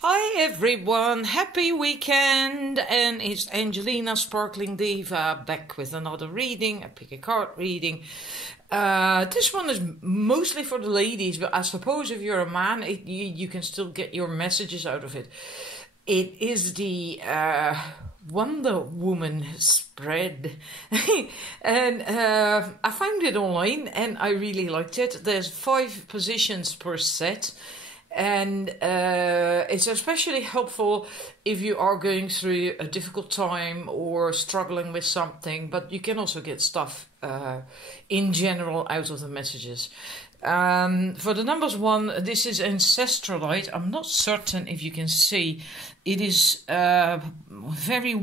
Hi everyone, happy weekend, and it's Angelina, Sparkling Diva, back with another reading, a pick a card reading. This one is mostly for the ladies, but I suppose if you're a man, you can still get your messages out of it. It is the Wonder Woman spread, and I found it online and I really liked it. There's 5 positions per set. And it's especially helpful if you are going through a difficult time or struggling with something, but you can also get stuff in general out of the messages. For the numbers 1, this is Ancestralite. I'm not certain if you can see. It is very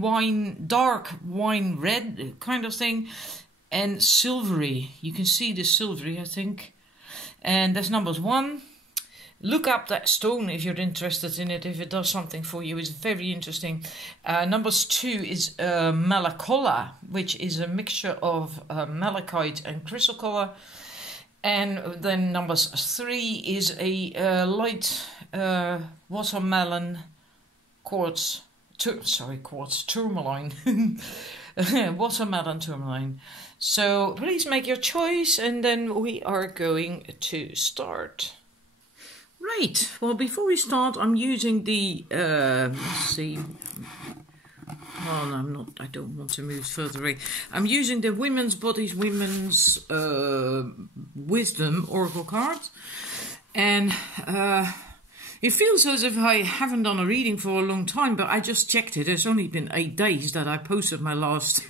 dark wine red kind of thing, and silvery. You can see the silvery, I think. And that's numbers 1. Look up that stone if you're interested in it, if it does something for you. It's very interesting. Numbers 2 is Malacholla, which is a mixture of malachite and chrysocolla. And then numbers 3 is a light watermelon quartz tourmaline. Watermelon tourmaline. So please make your choice, and then we are going to start. Right, well, before we start, I'm using the, let's see, oh no, I don't want to move further away. I'm using the Women's Bodies, Women's Wisdom Oracle card, and it feels as if I haven't done a reading for a long time, but I just checked it. It's only been 8 days that I posted my last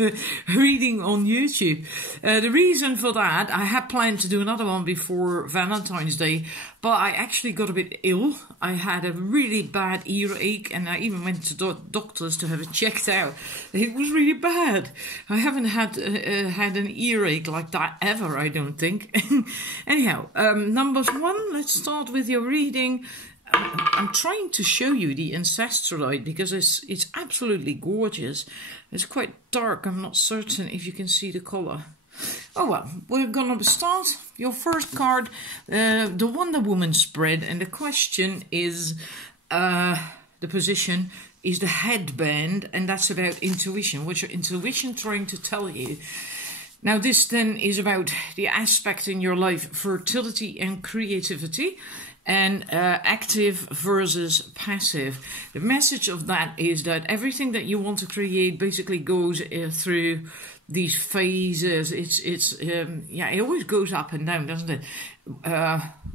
reading on YouTube. The reason for that, I had planned to do another one before Valentine's Day, but I actually got a bit ill. I had a really bad earache, and I even went to doctors to have it checked out. It was really bad. I haven't had an earache like that ever, I don't think. Anyhow, numbers 1, let's start with your reading. I'm trying to show you the Ancestralite because it's absolutely gorgeous. It's quite dark. I'm not certain if you can see the color. Oh well, we're gonna start. Your first card, the Wonder Woman spread, and the question is, the position is the headband, and that's about intuition. What's your intuition trying to tell you? Now this then is about the aspect in your life, fertility and creativity, and active versus passive. The message of that is that everything that you want to create basically goes through these phases. It always goes up and down, doesn't it?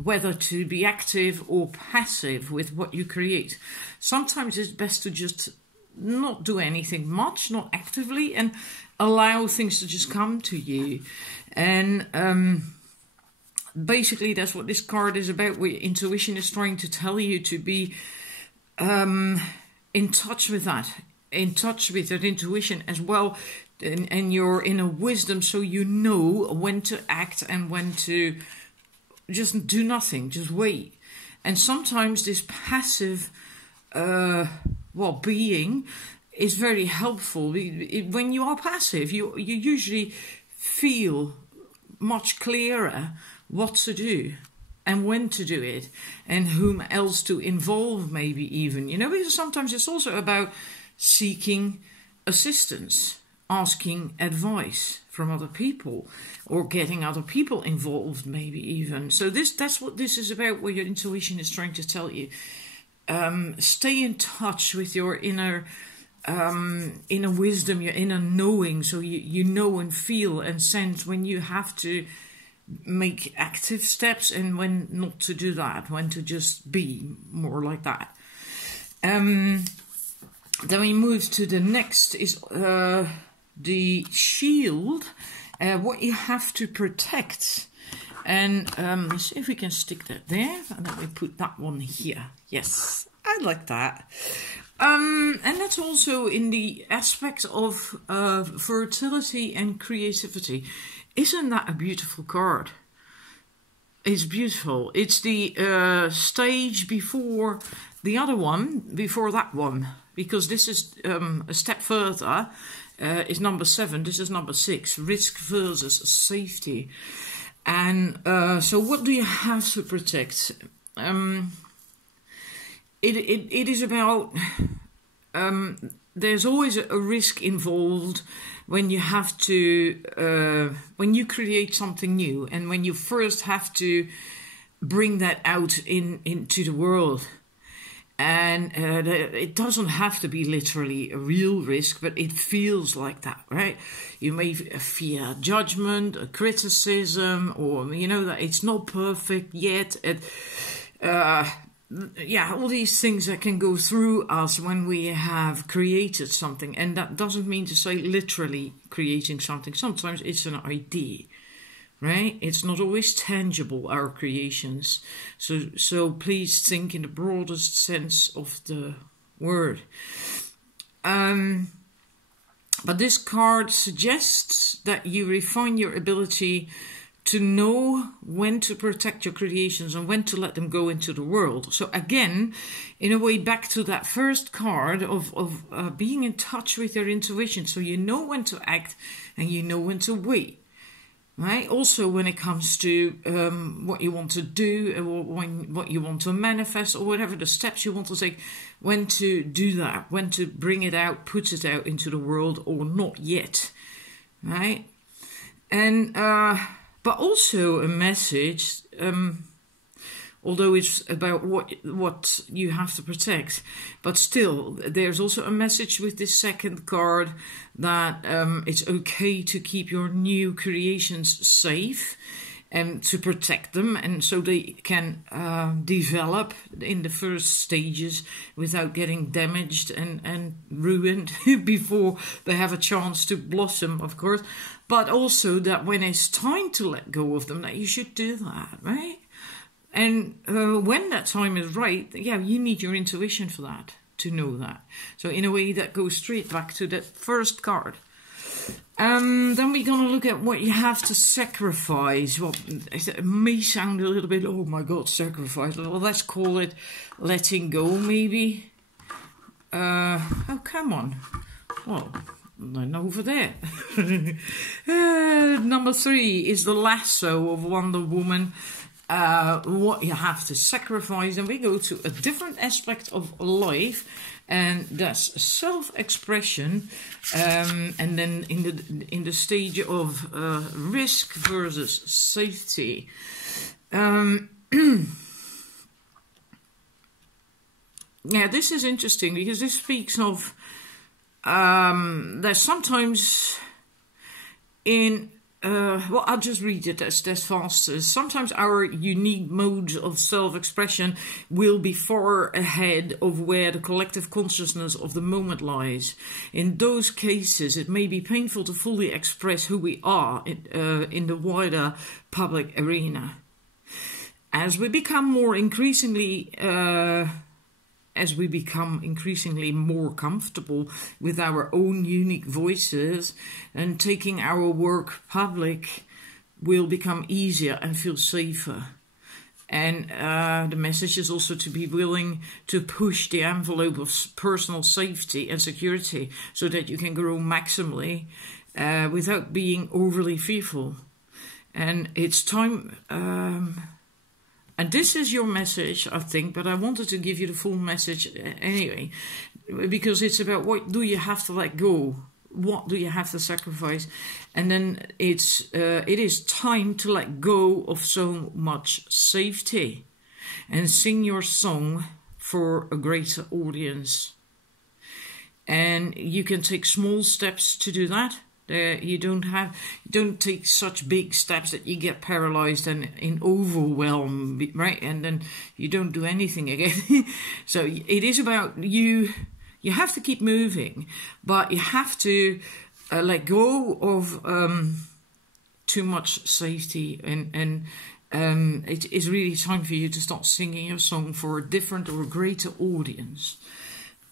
Whether to be active or passive with what you create. Sometimes it's best to just not do anything much, not actively, and allow things to just come to you. And basically, that's what this card is about. Where intuition is trying to tell you to be in touch with that, in touch with that intuition as well, and your inner wisdom, so you know when to act and when to just do nothing, just wait. And sometimes this passive, being is very helpful. When you are passive, you usually feel much clearer what to do and when to do it and whom else to involve, maybe even, because sometimes it's also about seeking assistance, asking advice from other people, or getting other people involved, maybe even. So that's what this is about, where your intuition is trying to tell you. Stay in touch with your inner wisdom, your inner knowing, so you know and feel and sense when you have to make active steps and when not to do that, when to just be more like that. Then we move to the next is the shield, what you have to protect. And let's see if we can stick that there, and then we put that one here. Yes, I like that. And that's also in the aspect of fertility and creativity. Isn't that a beautiful card? It's beautiful. It's the stage before the other one, before that one, because this is a step further. Is number 7. This is number 6. Risk versus safety. And so what do you have to protect? it is about there's always a risk involved when you have to when you create something new, and when you first have to bring that out into the world. And it doesn't have to be literally a real risk, but it feels like that, right? You may fear judgment, or criticism, or that it's not perfect yet. All these things that can go through us when we have created something. And that doesn't mean to say literally creating something. Sometimes it's an idea, right? It's not always tangible, our creations. So please think in the broadest sense of the word. But this card suggests that you refine your ability to know when to protect your creations and when to let them go into the world. So again, in a way, back to that first card of being in touch with your intuition. So you know when to act and you know when to wait. Right? Also, when it comes to what you want to do, or what you want to manifest, or whatever the steps you want to take, when to do that, when to bring it out, put it out into the world, or not yet, right? And but also a message, although it's about what you have to protect, but still, there's also a message with this second card that it's okay to keep your new creations safe and to protect them, and so they can develop in the first stages without getting damaged and ruined before they have a chance to blossom, of course. But also that when it's time to let go of them, that you should do that, right? And when that time is right, you need your intuition for that, to know that. So in a way, that goes straight back to that first card. Then we're going to look at what you have to sacrifice. Well, it may sound a little bit, oh my God, sacrifice. Well, let's call it letting go, maybe. Oh, come on. Well, then over there. Number 3 is the lasso of Wonder Woman. What you have to sacrifice, and we go to a different aspect of life, and that's self-expression, and then in the stage of risk versus safety. This is interesting because this speaks of that sometimes in I'll just read it as fast. Sometimes our unique modes of self-expression will be far ahead of where the collective consciousness of the moment lies. In those cases, it may be painful to fully express who we are in the wider public arena. As we become increasingly more comfortable with our own unique voices, and taking our work public will become easier and feel safer. And the message is also to be willing to push the envelope of personal safety and security so that you can grow maximally without being overly fearful. And it's time... And this is your message, I think, but I wanted to give you the full message anyway, because it's about what do you have to let go, what do you have to sacrifice, and then it is time to let go of so much safety and sing your song for a greater audience. And you can take small steps to do that. You don't take such big steps that you get paralyzed and in overwhelm, right? And then you don't do anything again. So it is about you have to keep moving, but you have to let go of too much safety, and it is really time for you to start singing your song for a different or a greater audience.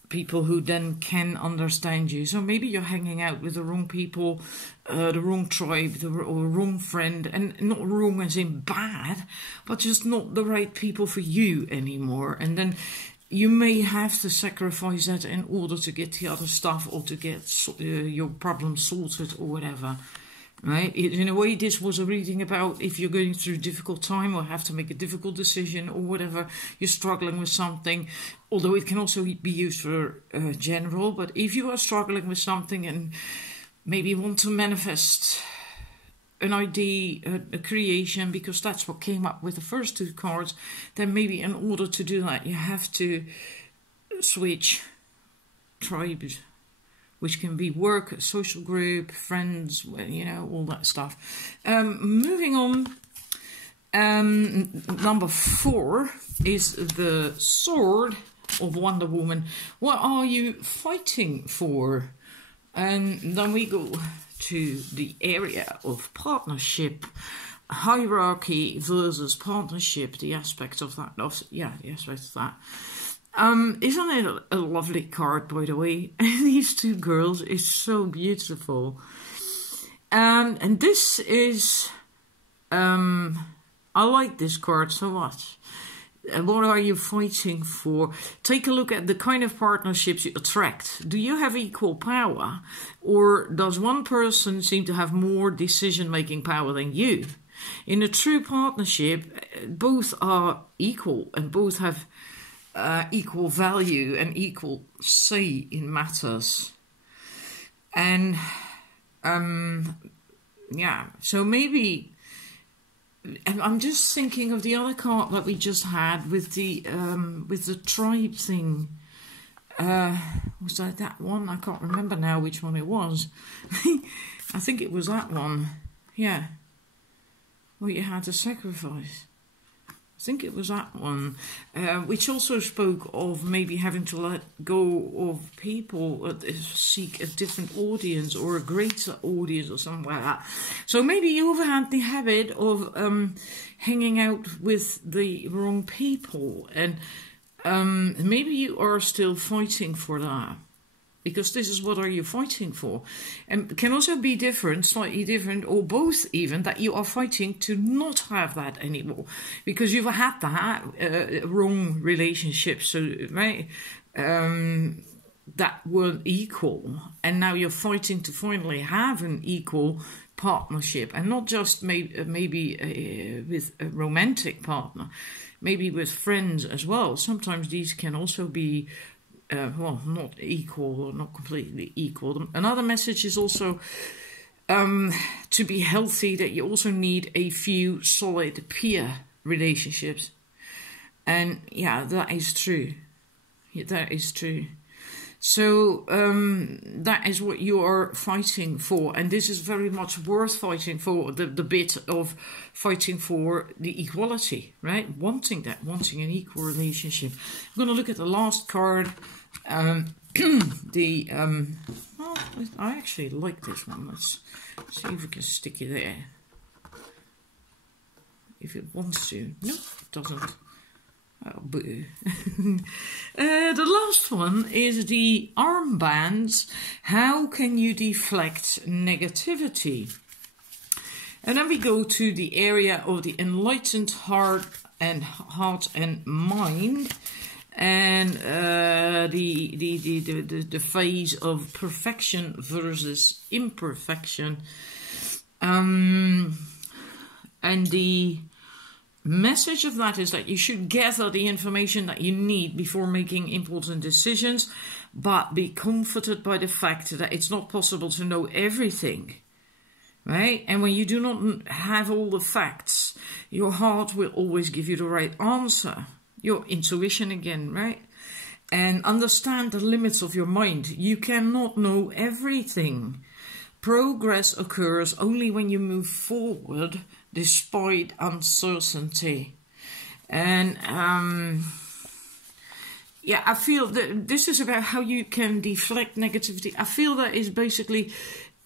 People who then can understand you. So maybe you're hanging out with the wrong people, the wrong tribe, or wrong friend, and not wrong as in bad, but just not the right people for you anymore. And then you may have to sacrifice that in order to get the other stuff, or to get your problem sorted or whatever. Right? In a way, this was a reading about if you're going through a difficult time or have to make a difficult decision or whatever, you're struggling with something, although it can also be used for general. But if you are struggling with something and maybe want to manifest an idea, a creation, because that's what came up with the first two cards, then maybe in order to do that you have to switch tribes, which can be work, a social group, friends, you know, all that stuff. Moving on, number 4 is the Sword of Wonder Woman. What are you fighting for? And then we go to the area of partnership, hierarchy versus partnership, the aspect of that. The aspect of that. Isn't it a lovely card, by the way? These two girls is so beautiful. And this is, I like this card so much. What are you fighting for? Take a look at the kind of partnerships you attract. Do you have equal power? Or does one person seem to have more decision-making power than you? In a true partnership, both are equal and both have equal value and equal say in matters. And yeah, so maybe, and I'm just thinking of the other card that we just had with the tribe thing. Was that one? I can't remember now which one it was. I think it was that one. Yeah. Well, you had to sacrifice. I think it was that one, which also spoke of maybe having to let go of people, seek a different audience or a greater audience or something like that. So maybe you've had the habit of hanging out with the wrong people, and maybe you are still fighting for that. Because this is what are you fighting for. And it can also be different, slightly different, or both even, that you are fighting to not have that anymore. Because you've had that wrong relationship, so right, that weren't equal. And now you're fighting to finally have an equal partnership. And not just maybe with a romantic partner, maybe with friends as well. Sometimes these can also be well, not equal or not completely equal. Another message is also to be healthy, that you also need a few solid peer relationships. And yeah, that is true. Yeah, that is true. So that is what you are fighting for. And this is very much worth fighting for, the bit of fighting for the equality, right? Wanting that, wanting an equal relationship. I'm going to look at the last card. Well, I actually like this one. Let's see if we can stick it there. If it wants to. No, it doesn't. Oh, boo. The last one is the armbands. How can you deflect negativity? And then we go to the area of the enlightened heart and mind. And the phase of perfection versus imperfection, and the message of that is that you should gather the information that you need before making important decisions, but be comforted by the fact that it's not possible to know everything, right? And when you do not have all the facts, your heart will always give you the right answer. Your intuition again, right? And understand the limits of your mind. You cannot know everything. Progress occurs only when you move forward despite uncertainty. And yeah, I feel that this is about how you can deflect negativity. I feel that is basically,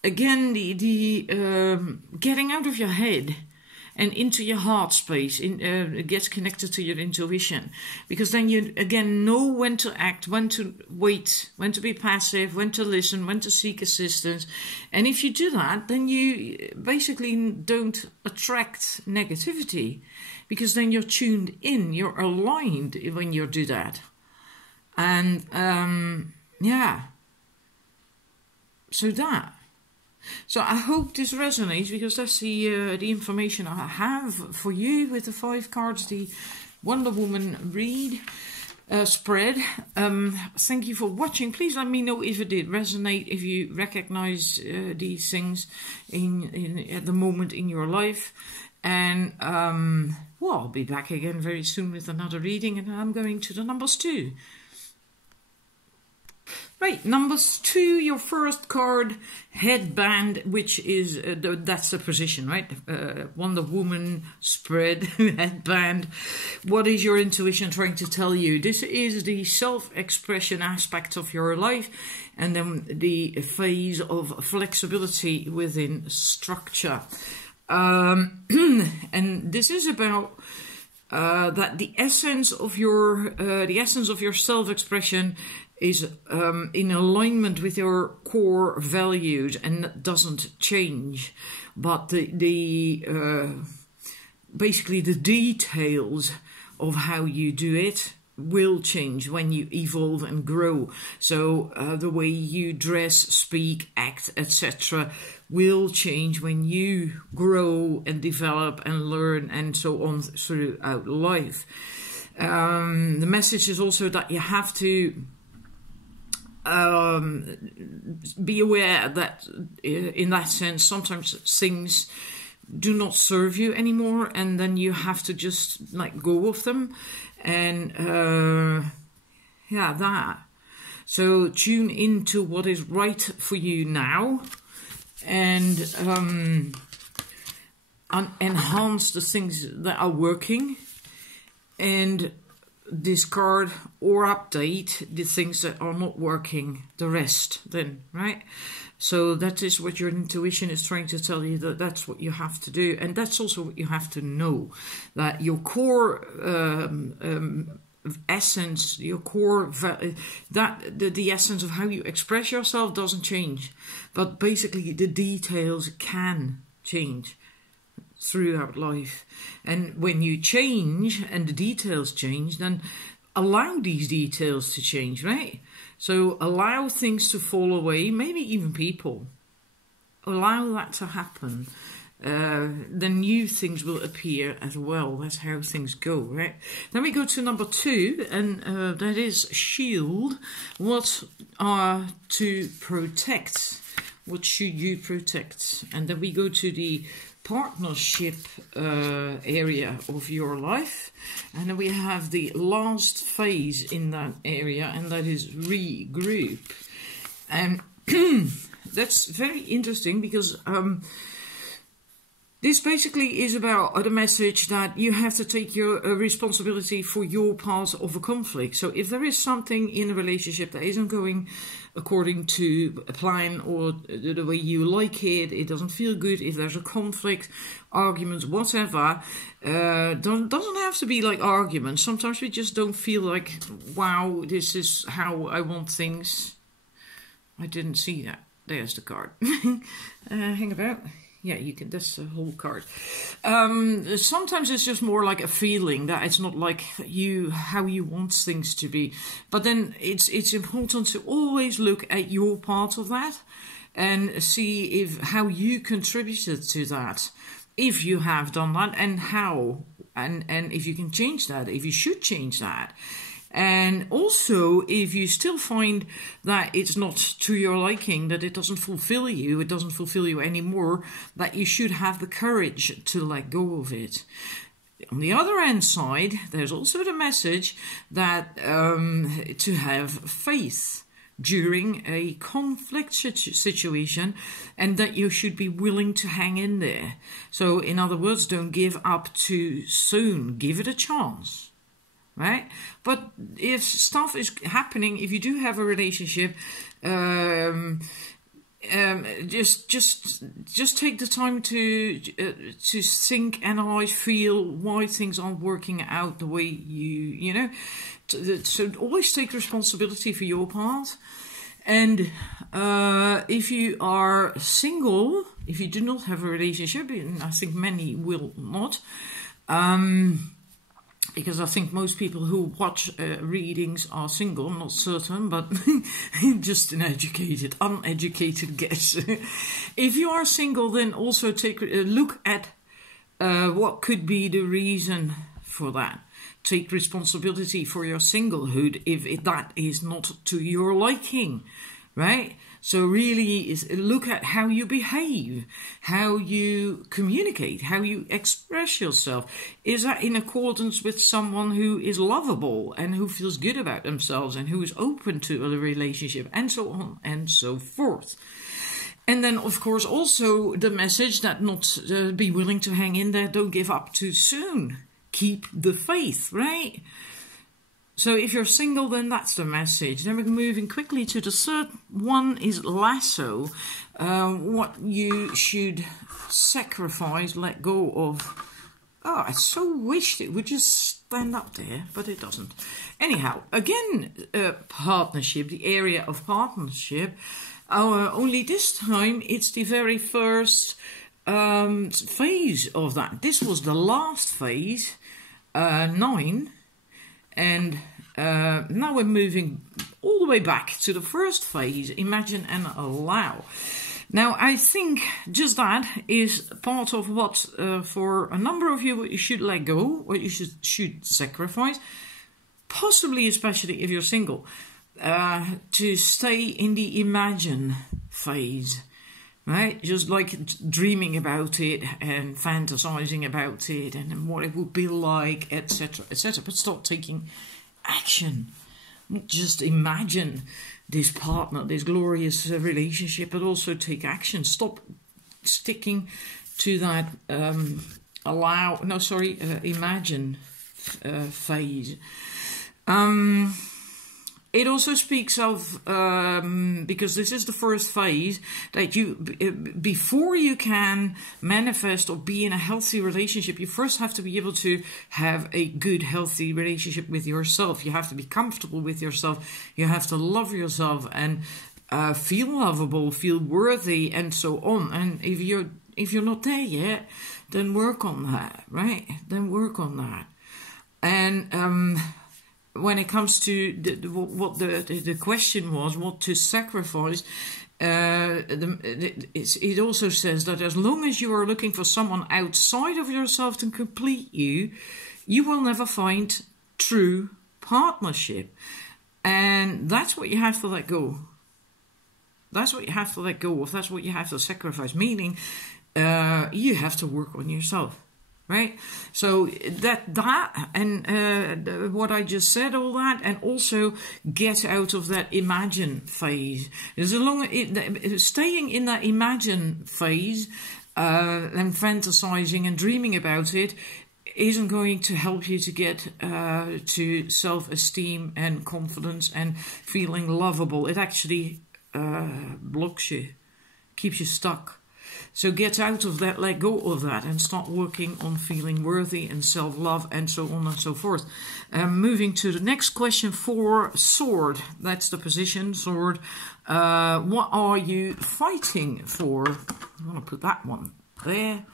again, the getting out of your head and into your heart space. It gets connected to your intuition, because then you again know when to act, when to wait, when to be passive, when to listen, when to seek assistance. And if you do that, then you basically don't attract negativity, because then you're tuned in, you're aligned when you do that. And yeah, so I hope this resonates, because that's the information I have for you with the 5 cards, the Wonder Woman read. spread. Thank you for watching. Please let me know if it did resonate, if you recognize these things at the moment in your life. And well, I'll be back again very soon with another reading, and I'm going to the numbers 2. Right, numbers 2, your first card, headband, which is, that's the position, right? Wonder Woman, spread, headband. What is your intuition trying to tell you? This is the self-expression aspect of your life, and then the phase of flexibility within structure. And this is about that the essence of your self-expression is in alignment with your core values, and that doesn't change. But basically the details of how you do it will change when you evolve and grow. So the way you dress, speak, act, etc. will change when you grow and develop and learn and so on throughout life. The message is also that you have to be aware that in that sense sometimes things do not serve you anymore, and then you have to just let go of them. And yeah, that. So tune into what is right for you now, and enhance the things that are working, and discard or update the things that are not working, the rest then, right? So that is what your intuition is trying to tell you, that that's what you have to do. And that's also what you have to know, that your core essence, your core, the essence of how you express yourself doesn't change, but basically the details can change throughout life. And when you change and the details change, then allow these details to change, right? So allow things to fall away, maybe even people. Allow that to happen. Then new things will appear as well. That's how things go, right? Then we go to number 2, and that is shield. What are to protect? What should you protect? And then we go to the partnership area of your life, and then we have the last phase in that area, and that is regroup. And that's very interesting, because this basically is about the message that you have to take your responsibility for your part of a conflict. So if there is something in a relationship that isn't going according to a plan or the way you like it, it doesn't feel good, if there's a conflict, arguments, whatever, doesn't have to be like arguments. Sometimes we just don't feel like, wow, this is how I want things. I didn't see that. There's the card. Hang about. Yeah, you can. That's the whole card. Sometimes it's just more like a feeling that it's not like how you want things to be. But then it's important to always look at your part of that and see how you contributed to that, if you have done that, and how, and if you can change that, if you should change that. And also, if you still find that it's not to your liking, that it doesn't fulfill you anymore, that you should have the courage to let go of it. On the other hand side, there's also the message that to have faith during a conflict situation, and that you should be willing to hang in there. So, in other words, don't give up too soon. Give it a chance. Right? But if stuff is happening, if you do have a relationship, just take the time to think, analyze, feel why things aren't working out the way you know. So always take responsibility for your part. And if you are single, if you do not have a relationship, and I think many will not, because I think most people who watch readings are single. I'm not certain, but just an uneducated guess. If you are single, then also take a look at what could be the reason for that. take responsibility for your singlehood if that is not to your liking, right? So really look at how you behave, how you communicate, how you express yourself. Is that in accordance with someone who is lovable and who feels good about themselves and who is open to a relationship, and so on and so forth. And then, of course, also the message that not be willing to hang in there, don't give up too soon. Keep the faith, right? So if you're single, then that's the message. Then we're moving quickly to the third one is lasso. What you should sacrifice, let go of. Oh, I so wished it would just stand up there, but it doesn't. Anyhow, again, partnership, the area of partnership. Only this time it's the very first phase of that. This was the last phase, 9. And now we're moving all the way back to the first phase, imagine and allow. Now, I think just that is part of what, for a number of you, what you should let go, what you should sacrifice, possibly especially if you're single, to stay in the imagine phase. Right, just like dreaming about it and fantasizing about it and what it would be like, etc., etc. But start taking action. Not just imagine this partner, this glorious relationship, but also take action. Stop sticking to that imagine phase. It also speaks of, because this is the first phase, that you, before you can manifest or be in a healthy relationship, you first have to be able to have a good, healthy relationship with yourself. You have to be comfortable with yourself. You have to love yourself and feel lovable, feel worthy, and so on. And if you're not there yet, then work on that, right? Then work on that. And when it comes to what the question was, what to sacrifice, it also says that as long as you are looking for someone outside of yourself to complete you, you will never find true partnership. And that's what you have to let go. That's what you have to let go of. That's what you have to sacrifice, meaning you have to work on yourself. Right, so that and what I just said, all that, and also get out of that imagine phase. As long staying in that imagine phase and fantasizing and dreaming about it isn't going to help you to get to self-esteem and confidence and feeling lovable. It actually blocks you, keeps you stuck. So get out of that, let go of that, and start working on feeling worthy and self-love and so on and so forth. Moving to the next question, 4, sword. That's the position, sword. What are you fighting for? I want to put that one there.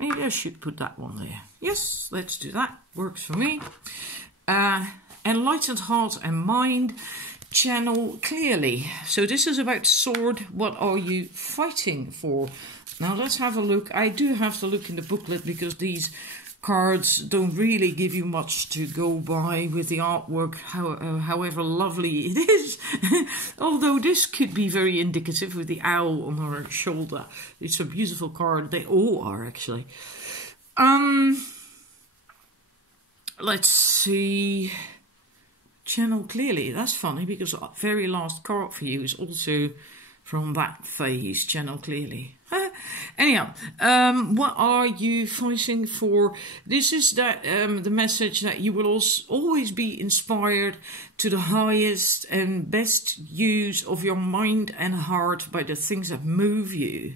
Maybe I should put that one there. Yes, let's do that. Works for me. Enlightened heart and mind. Channel clearly. So this is about sword. What are you fighting for? Now let's have a look. I do have to look in the booklet because these cards don't really give you much to go by with the artwork, however lovely it is. Although this could be very indicative with the owl on her shoulder. It's a beautiful card. They all are actually. Let's see. Channel clearly. That's funny because the very last card for you is also from that phase. Channel clearly. Anyhow, what are you fighting for? This is that the message that you will always be inspired to the highest and best use of your mind and heart by the things that move you.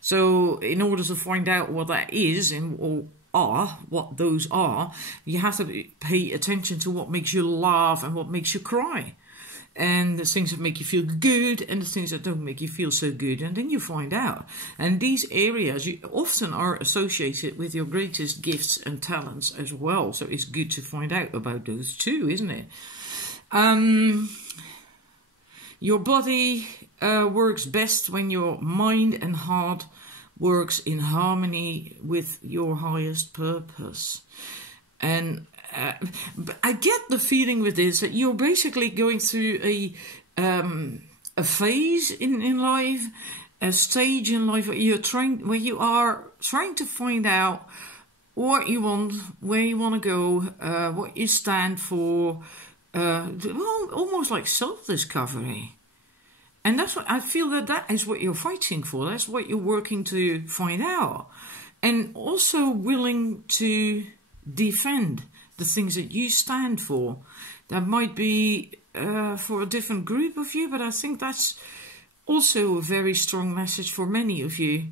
So in order to find out what that is and what those are, you have to pay attention to what makes you laugh and what makes you cry. And the things that make you feel good and the things that don't make you feel so good. And then you find out. And these areas often are associated with your greatest gifts and talents as well. So it's good to find out about those too, isn't it? Your body works best when your mind and heart works in harmony with your highest purpose. And but I get the feeling with this that you're basically going through a phase in life, a stage in life where you are trying to find out what you want, where you want to go, what you stand for, almost like self-discovery. And that's what I feel, that is what you're fighting for. That's what you're working to find out. And also willing to defend the things that you stand for. That might be for a different group of you, but I think that's also a very strong message for many of you.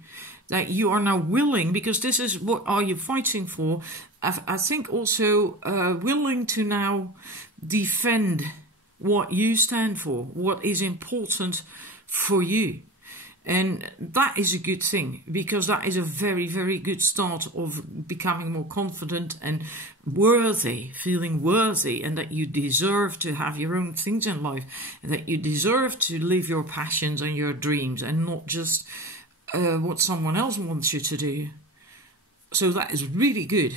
That you are now willing, because this is what are you fighting for. I think also willing to now defend what you stand for, what is important for you. And that is a good thing, because that is a very, very good start of becoming more confident and worthy, feeling worthy, and that you deserve to have your own things in life, and that you deserve to live your passions and your dreams and not just what someone else wants you to do. So that is really good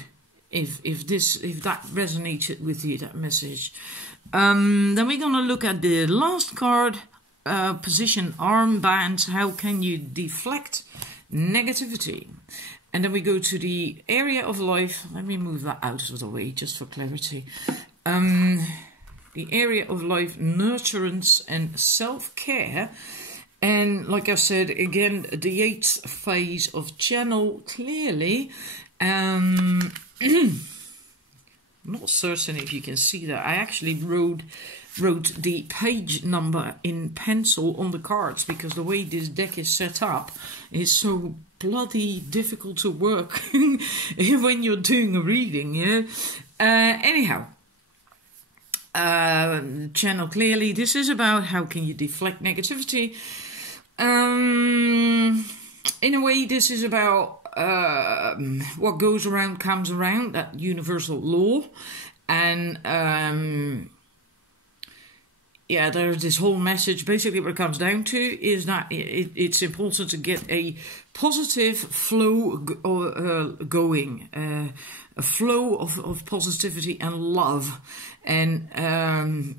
if that resonated with you, that message. Then we're going to look at the last card, position armbands. How can you deflect negativity? And then we go to the area of life. Let me move that out of the way just for clarity. The area of life, nurturance and self-care. And like I said, again, the 8th phase of channel clearly. I'm not certain if you can see that. I actually wrote the page number in pencil on the cards, because the way this deck is set up is so bloody difficult to work when you're doing a reading, yeah? Anyhow. Channel clearly. This is about how can you deflect negativity. In a way, this is about what goes around comes around, that universal law. And yeah, there's this whole message. Basically what it comes down to is that it's important to get a positive flow going, a flow of positivity and love. And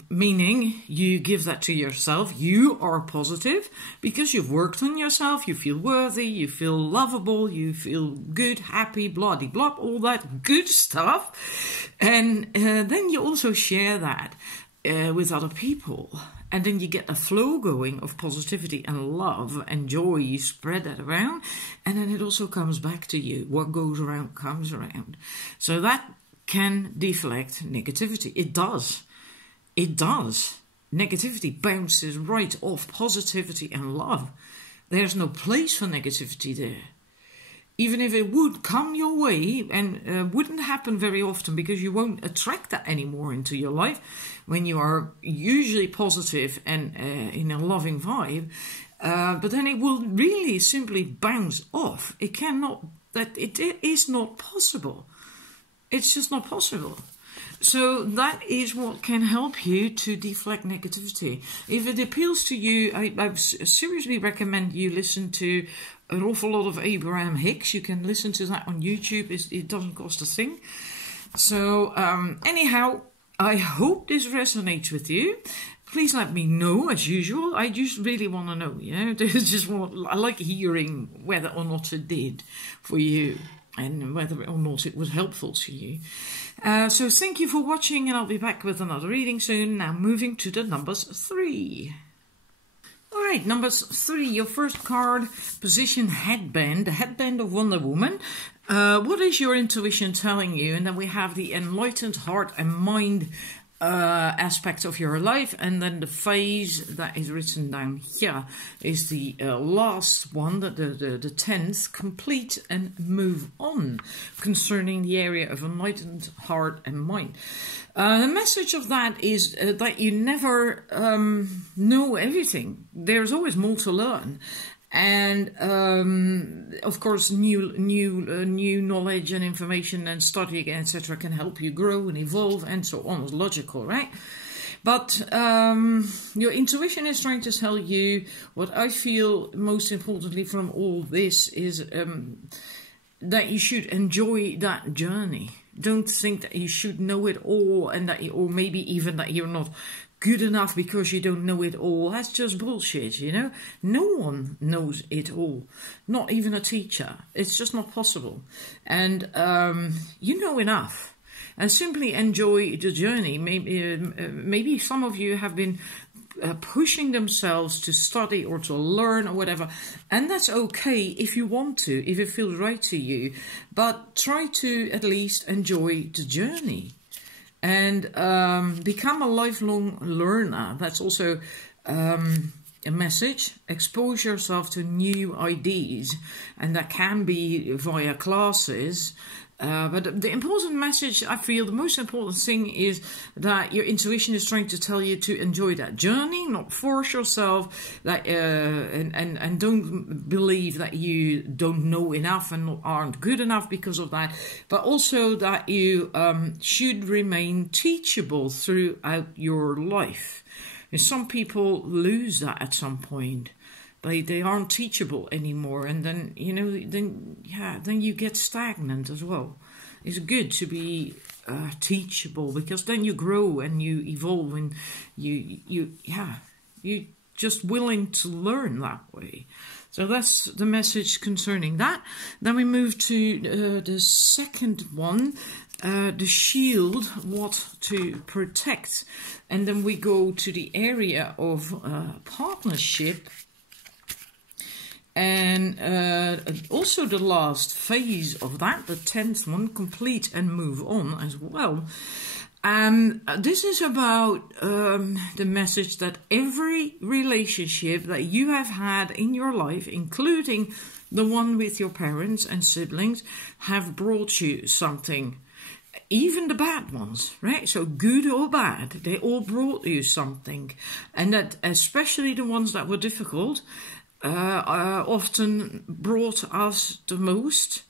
meaning you give that to yourself. You are positive because you've worked on yourself. You feel worthy, you feel lovable, you feel good, happy, blah, de blah, all that good stuff. And then you also share that with other people. And then you get a flow going of positivity and love and joy. You spread that around. And then it also comes back to you. What goes around comes around. So that can deflect negativity. It does. It does. Negativity bounces right off positivity and love. There's no place for negativity there. Even if it would come your way, and wouldn't happen very often, because you won't attract that anymore into your life when you are usually positive and in a loving vibe. But then it will really simply bounce off. It cannot. It is not possible. It's just not possible. So that is what can help you to deflect negativity. If it appeals to you, I seriously recommend you listen to an awful lot of Abraham Hicks. You can listen to that on YouTube. It doesn't cost a thing. So anyhow, I hope this resonates with you. Please let me know, as usual. I just really want to know. I like hearing whether or not it did for you, and whether or not it was helpful to you. So thank you for watching, and I'll be back with another reading soon. Now moving to the numbers 3. Alright, numbers 3, your first card, position headband, the headband of Wonder Woman. What is your intuition telling you? And then we have the enlightened heart and mind aspect of your life, and then the phase that is written down here is the last one, the 10th, complete and move on, concerning the area of enlightened heart and mind. The message of that is that you never know everything. There's always more to learn. And of course, new knowledge and information and studying, etc., can help you grow and evolve and so on. It's logical, right? But your intuition is trying to tell you what I feel most importantly from all this is that you should enjoy that journey, Don't think that you should know it all, and that or maybe even that you're not good enough because you don't know it all. That's just bullshit, you know. No one knows it all, not even a teacher. It's just not possible. And you know enough. And simply enjoy the journey. Maybe some of you have been pushing themselves to study or to learn or whatever, and that's okay if you want to, if it feels right to you, but try to at least enjoy the journey and become a lifelong learner. That's also a message. Expose yourself to new ideas, and that can be via classes. But the important message, I feel, the most important thing is that your intuition is trying to tell you to enjoy that journey, not force yourself, that, and don't believe that you don't know enough and aren't good enough because of that, but also that you should remain teachable throughout your life. And some people lose that at some point. They aren't teachable anymore, and then then you get stagnant as well. It's good to be teachable, because then you grow and you evolve, and you're just willing to learn that way. So that's the message concerning that. Then we move to the second one. The shield, what to protect, and then we go to the area of partnership. And also the last phase of that, the 10th one, complete and move on as well. And this is about the message that every relationship that you have had in your life, including the one with your parents and siblings, have brought you something. Even the bad ones, right? So good or bad, they all brought you something. And that especially the ones that were difficult, often brought us the most,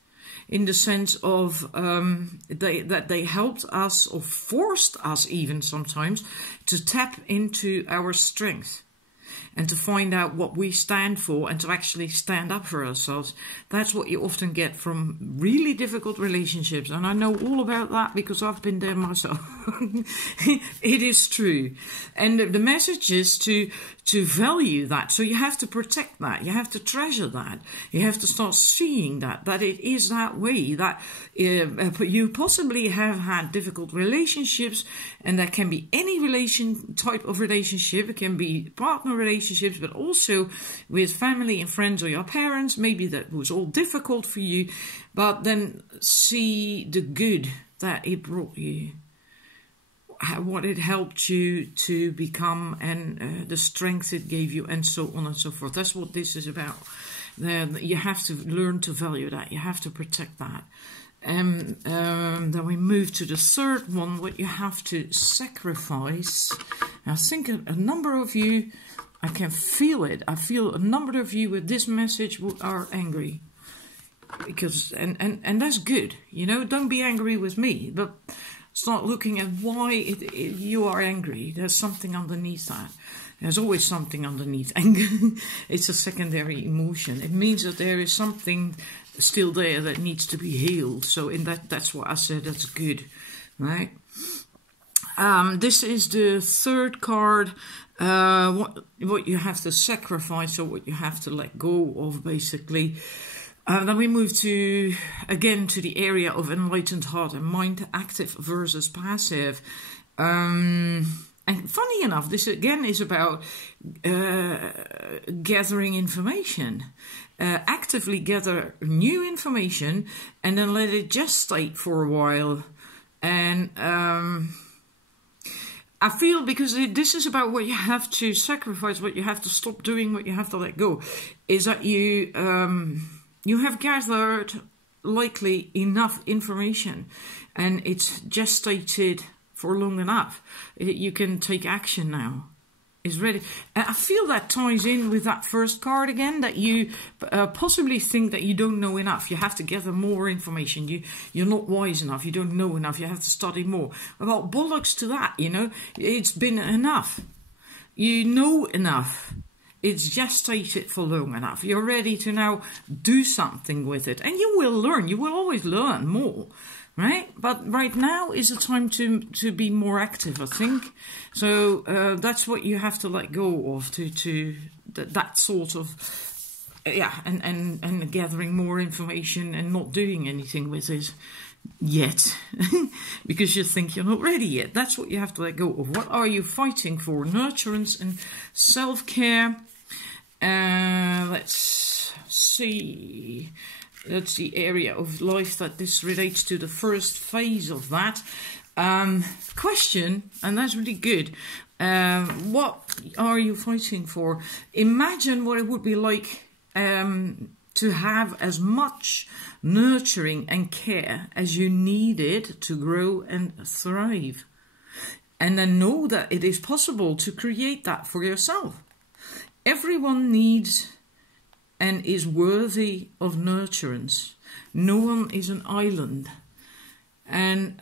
in the sense of that they helped us, or forced us even sometimes, to tap into our strength and to find out what we stand for, and to actually stand up for ourselves. That's what you often get from really difficult relationships. And I know all about that because I've been there myself. It is true. And the message is to value that. So you have to protect that. You have to treasure that. You have to start seeing that it is that way. That you possibly have had difficult relationships, and that can be any type of relationship. It can be partner relationships, but also with family and friends or your parents. Maybe that was all difficult for you, but then see the good that it brought you, what it helped you to become, and the strength it gave you, and so on and so forth. That's what this is about. Then you have to learn to value that. You have to protect that. And then we move to the third one, what you have to sacrifice. I think a number of you, I can feel it. I feel a number of you with this message are angry. Because and that's good. You know, don't be angry with me, but start looking at why you are angry. There's something underneath that. There's always something underneath anger. It's a secondary emotion. It means that there is something still there that needs to be healed. So that's what I said. That's good, right? This is the third card. What you have to sacrifice, or what you have to let go of, basically. Then we move again to the area of enlightened heart and mind, active versus passive. And funny enough, this again is about gathering information. Actively gather new information and then let it gestate for a while. And I feel, because this is about what you have to sacrifice, what you have to stop doing, what you have to let go, is that you have gathered likely enough information, and it's gestated for long enough. You can take action now. It's ready. And I feel that ties in with that first card again, that you possibly think that you don't know enough. You have to gather more information. You're not wise enough. You don't know enough. You have to study more. Well, bollocks to that, you know. It's been enough. You know enough. It's gestated for long enough. You're ready to now do something with it. And you will learn. You will always learn more. right? But right now is the time to be more active, I think. So that's what you have to let go of, to that sort of, yeah, and gathering more information and not doing anything with it yet, because you think you're not ready yet. That's what you have to let go of. What are you fighting for? Nurturance and self-care. Let's see. That's the area of life that this relates to, the first phase of that. Question, and that's really good. What are you fighting for? Imagine what it would be like to have as much nurturing and care as you needed to grow and thrive. And then know that it is possible to create that for yourself. Everyone needs and is worthy of nurturance. No one is an island. And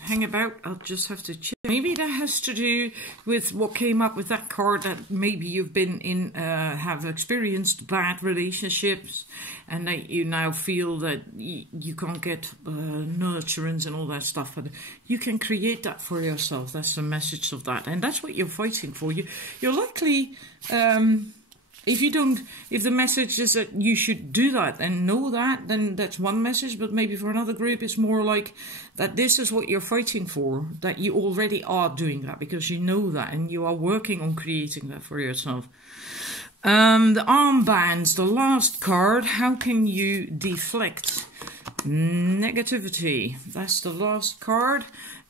hang about, I'll just have to check. Maybe that has to do with what came up with that card, that maybe you've been in, have experienced bad relationships, and that you now feel that you can't get nurturance and all that stuff. But you can create that for yourself. That's the message of that. And that's what you're fighting for. You're likely... If the message is that you should do that and know that, then that's one message. But maybe for another group, it's more like that this is what you're fighting for, that you already are doing that because you know that and you are working on creating that for yourself. The armbands, the last card. How can you deflect negativity? That's the last card.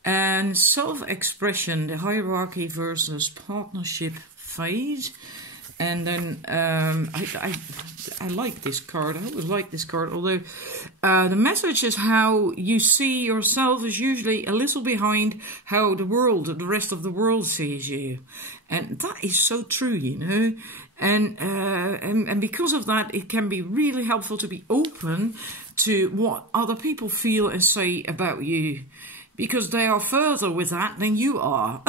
And self-expression, the hierarchy versus partnership phase. And then I like this card. I always like this card. Although the message is how you see yourself is usually a little behind how the rest of the world sees you. And that is so true, you know. And because of that, it can be really helpful to be open to what other people feel and say about you. Because they are further with that than you are.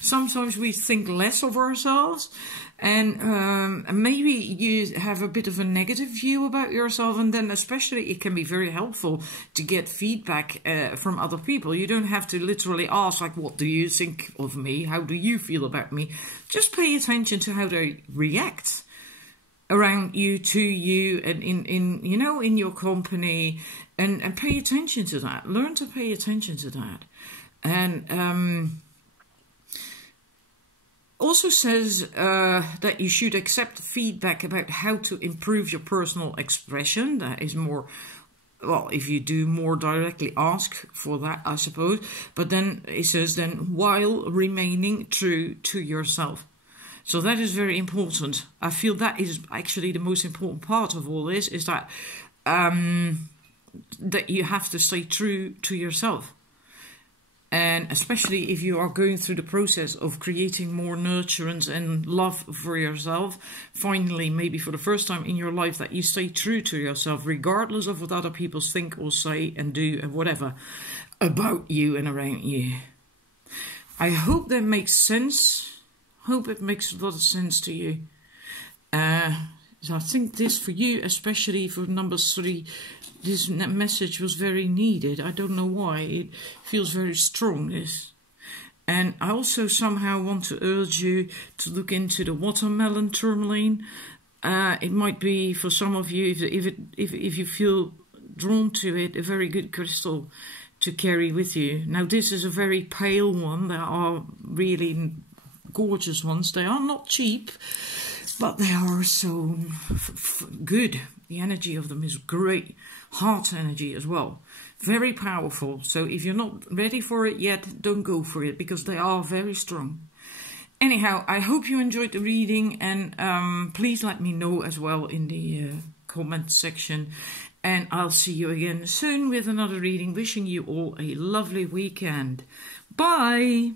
Sometimes we think less of ourselves. And maybe you have a bit of a negative view about yourself, and then especially it can be very helpful to get feedback from other people. You don't have to literally ask, like, what do you think of me? How do you feel about me? Just pay attention to how they react around you, to you, and in your company, and pay attention to that. Learn to pay attention to that. And also says that you should accept feedback about how to improve your personal expression. That is more, well, if you do more directly ask for that, I suppose. But then it says then while remaining true to yourself. So that is very important. I feel that is actually the most important part of all this, is that that you have to stay true to yourself. And especially if you are going through the process of creating more nurturance and love for yourself, finally, maybe for the first time in your life, that you stay true to yourself, regardless of what other people think or say and do and whatever about you and around you. I hope that makes sense. Hope it makes a lot of sense to you. So I think this for you, especially for number 3, this message was very needed. I don't know why. It feels very strong, this. And I also somehow want to urge you to look into the Watermelon Tourmaline. It might be for some of you, if you feel drawn to it, a very good crystal to carry with you. Now this is a very pale one. There are really gorgeous ones. They are not cheap, but they are so good. The energy of them is great. Heart energy as well. Very powerful. So if you're not ready for it yet, don't go for it, because they are very strong. Anyhow, I hope you enjoyed the reading, and please let me know as well in the comment section. And I'll see you again soon with another reading. Wishing you all a lovely weekend. Bye!